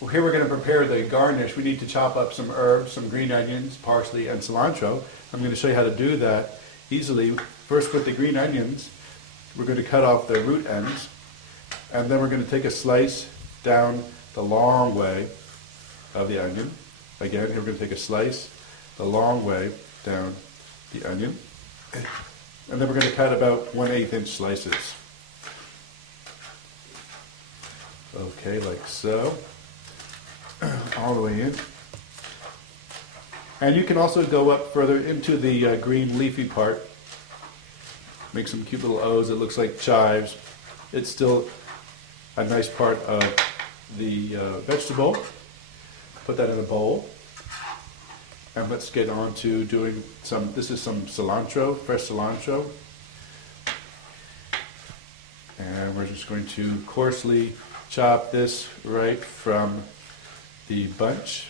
Well, here we're going to prepare the garnish. We need to chop up some herbs, some green onions, parsley, and cilantro. I'm going to show you how to do that easily. First, with the green onions, we're going to cut off the root ends, and then we're going to take a slice down the long way of the onion. Again, here we're going to take a slice the long way down the onion, and then we're going to cut about 1/8 inch slices. Okay, like so, all the way in. And you can also go up further into the green leafy part. Make some cute little O's. It looks like chives. It's still a nice part of the vegetable. Put that in a bowl. And let's get on to doing this is some cilantro, fresh cilantro. And we're just going to coarsely chop this right from the bunch.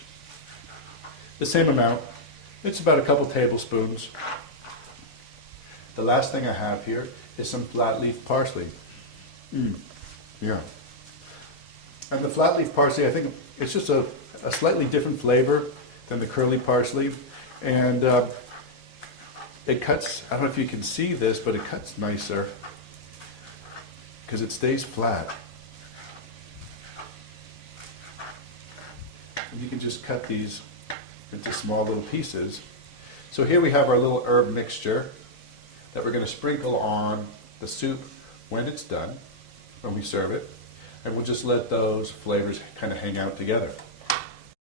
The same amount. It's about a couple tablespoons. The last thing I have here is some flat leaf parsley. Yeah. And the flat leaf parsley, I think it's just a slightly different flavor than the curly parsley. And it cuts, I don't know if you can see this, but it cuts nicer because it stays flat. And you can just cut these into small little pieces. So here we have our little herb mixture that we're going to sprinkle on the soup when it's done, when we serve it. And we'll just let those flavors kind of hang out together.